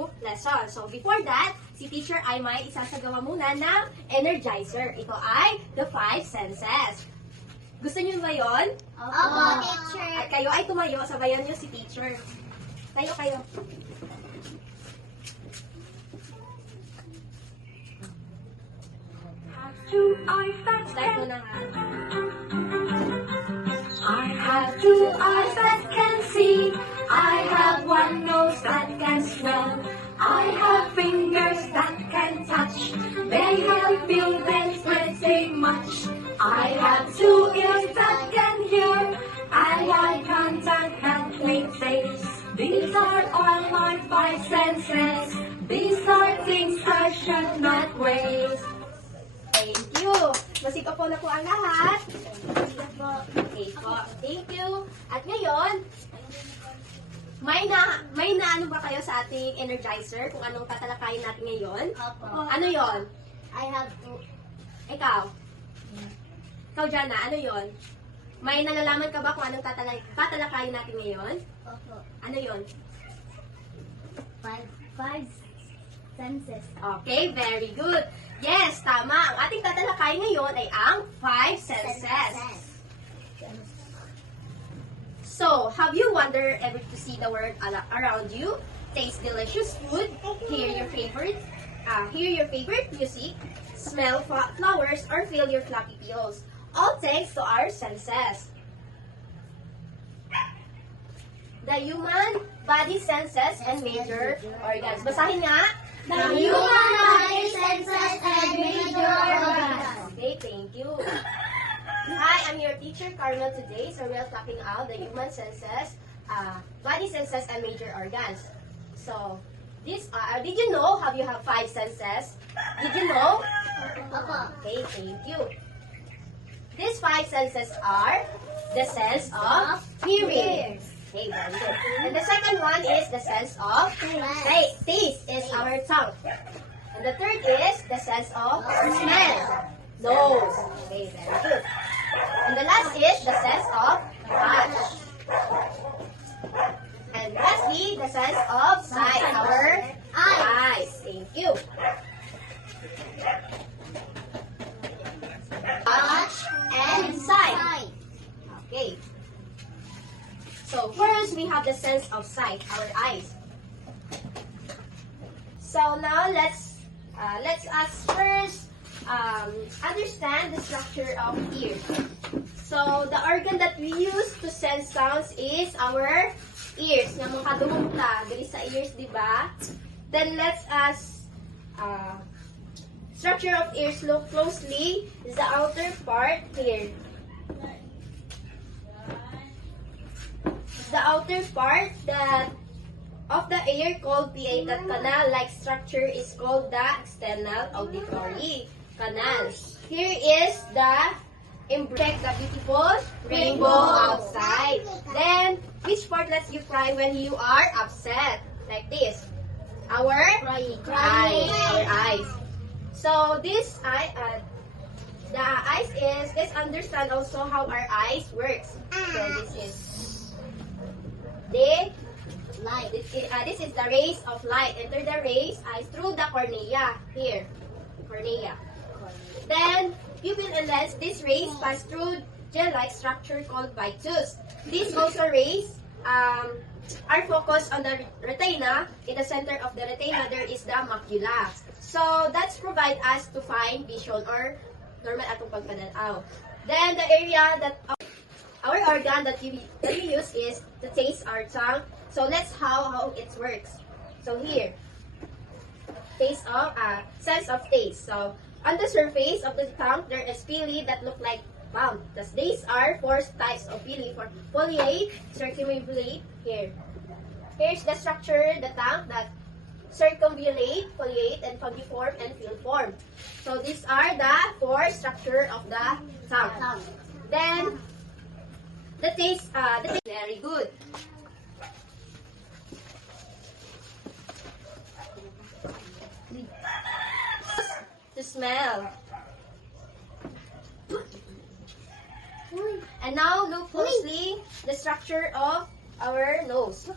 new lesson. So, before that, si Teacher ay may isasagawa muna ng energizer. Ito ay the 5 senses. Gusto niyo ba yun? Opo, teacher. At kayo ay tumayo, sabayan niyo si Teacher. Tayo kayo. Start mo na nga. I have two eyes that can see. I have one nose that can smell. I have fingers that can touch. They help build and spread say much. I have two ears that can hear. I have contact that makes face. These are all my 5 senses. These are things I should not waste. Thank you. Masika po na po ang lahat. Okay po. Thank you. At ngayon, may na ano ba kayo sa ating energizer? Kung anong tatalakayin natin ngayon? Opo. Ano yon? I have to. Ikaw? Ikaw, Jana, ano yon? May nalalaman ka ba kung anong tatalakayin natin ngayon? Opo. Ano yon? Five senses. Okay, very good. Yes, tama. Ang ating tatalakayin ngayon ay ang 5 senses. So, have you wondered ever to see the world around you? Taste delicious food, hear your favorite music, smell flowers, or feel your fluffy pillows. All thanks to our senses. The human body senses and major organs. Basahin nga. The human body senses and major organs. Okay, thank you. Hi, I'm your teacher, Carmel, today. So we're talking about the human senses, body senses, and major organs. So, did you know how you have 5 senses? Did you know? Opo. Okay, thank you. These 5 senses are the sense of hearing. Okay, very good. And the second one is the sense of taste, is our tongue. And the third is the sense of smell, nose. Okay, very good. And the last is the sense of touch. And lastly, the sense of sight, our eyes. Thank you. Touch and sight. Okay. So first, we have the sense of sight, our eyes. So now let's us first understand the structure of ear. So the organ that we use to sense sounds is our ears. Nga mong kadungta, diri sa ears, di ba? Then let's us structure of ears look closely. Is the outer part here. The outer part of the ear called piated canal-like structure is called the external auditory canal. Here is the beautiful rainbow outside. Then, which part lets you cry when you are upset? Like this. Our eyes. So this the eyes is, let's understand also how our eyes works. So this is the light. This is the rays of light. Enter the rays eyes through the cornea. Here, cornea. Then pupil and lens. These rays pass through gel-like structure called vicus. These also rays are focused on the retina. In the center of the retina, there is the macula. So that's provide us to find vision or normal atong pagpananaw. Then the area that our organ that we use is to taste, our tongue. So let's how it works. So here, taste of sense of taste. So on the surface of the tongue, there is villi that look like palm. Thus, these are 4 types of villi for foliate, circumambulate. Here, here's the structure, the tongue that circumambulate, foliate, and fungiform and filiform. So these are the 4 structure of the tongue. Then the taste, very good. To smell. And now look closely the structure of our nose.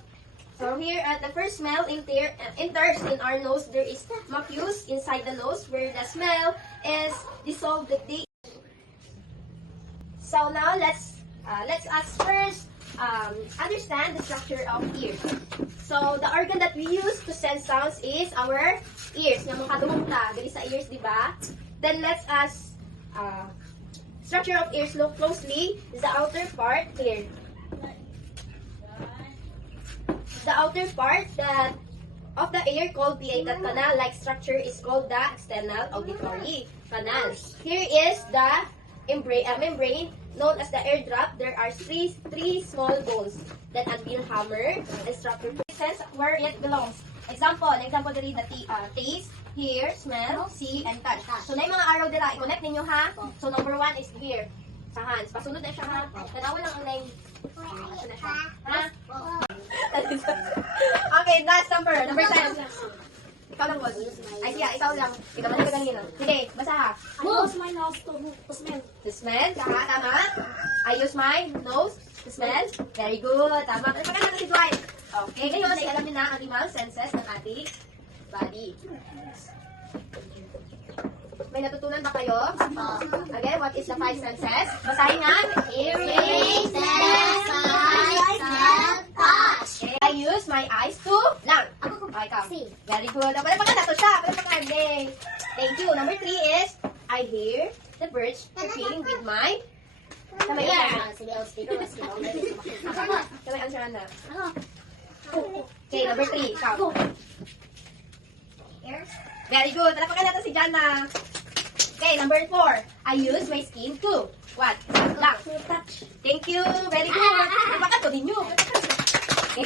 So here at the first smell enters in our nose, there is mucus inside the nose where the smell is dissolved with the. So now let's us first understand the structure of ears. So the organ that we use to sense sounds is our ears. Nga makadungog ta diri sa ears, di ba? Then let's us structure of ears look closely. Is the outer part here. The outer part of the ear called the canal-like structure is called the external auditory canal. Here is the membrane known as the eardrop. There are three small bones that will hammer and structure sense where it belongs. Example diri the taste, hear, smell, see, and touch. So na yung mga araw dira, i-connect ninyo ha. So number 1 is here. Sa hands. Pasunod na siya ha. Tanawa lang ang name. Asa na siya. Ha? Okay, last number 10. Ikaw lang, boss. Ay, siya, ikaw lang. Ikaw man ka kanina. Sige, basa ha. I use my nose to smell. To smell, tama. I use my nose to smell. Very good. Tama. Pero pagka natin si Dwight. Okay, ngayon ay alam niyo na ang limang senses ng ating body. May natutunan ba kayo? Again, what is the 5 senses? Basahin nga. Hearing, sense, sight, smell, touch. Okay, I use my eyes to lang. Okay, ikaw. See. Very good. Palapakan na to siya. Palapakan. Yay. Thank you. Number 3 is, I hear the birds chirping with my kamay answer. Kamay answer na. Okay, number 3. Ikaw. Very good. Palapakan natin si Jana. Okay, number 4. I use my skin to what? Lang. Touch. Thank you. Very good. Palapakan to din nyo. Okay.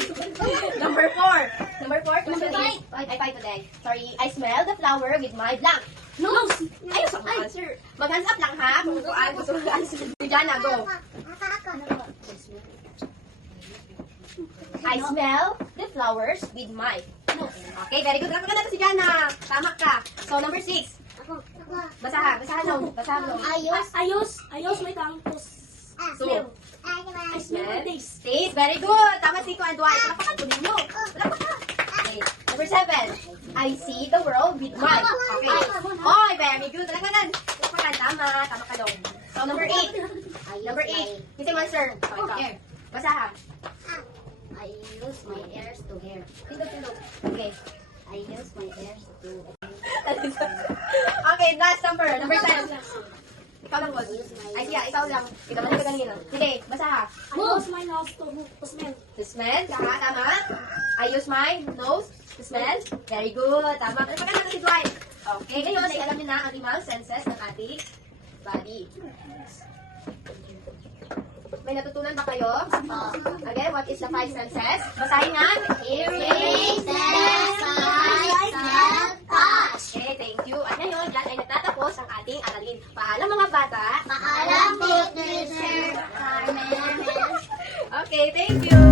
Number 4. Number 4. Number five. I 5 today. Sorry. I smell the flower with my blank. Nose. Ayos ang answer. Mag-hands up lang ha. Kung gusto mag-answer. Jana, go. I smell the flowers with my nose. Okay, very good. Palapakan natin si Jana. Tama ka. So, number 6. Basahan mo. I use my tongue to smell. I smell my taste. Taste, very good. Tama si Kuya Dwight. Palapakan po ninyo. Palapakan. Okay. Number 7. I see the world with my. Okay. Oh, very good. Palapakan. Palapakan. Tama ka doon. So, number 8. Number 8. Kasi answer. Okay. Basahan. I use my ears to hear. Tindog. Okay. I use my ears to Okay, last number 10. Ikaw lang, boss. Ay, siya, ikaw lang. Ikaw man ka kanina. Sige, basa ha. I use my nose to smell. To smell, tama. I use my nose to smell. Very good, tama. Pero pagka natin si Dwight. Okay, ngayon ay alam niyo na ang limang senses ng ating body. May natutunan ba kayo? Again, what is the 5 senses? Basahin nga. Hearing, sense, sight, smell, touch. Okay, thank you. At ngayon, dyan ay natatapos ang ating aralin. Paalam mga bata. Paalam po, teacher Carmen. Okay, thank you.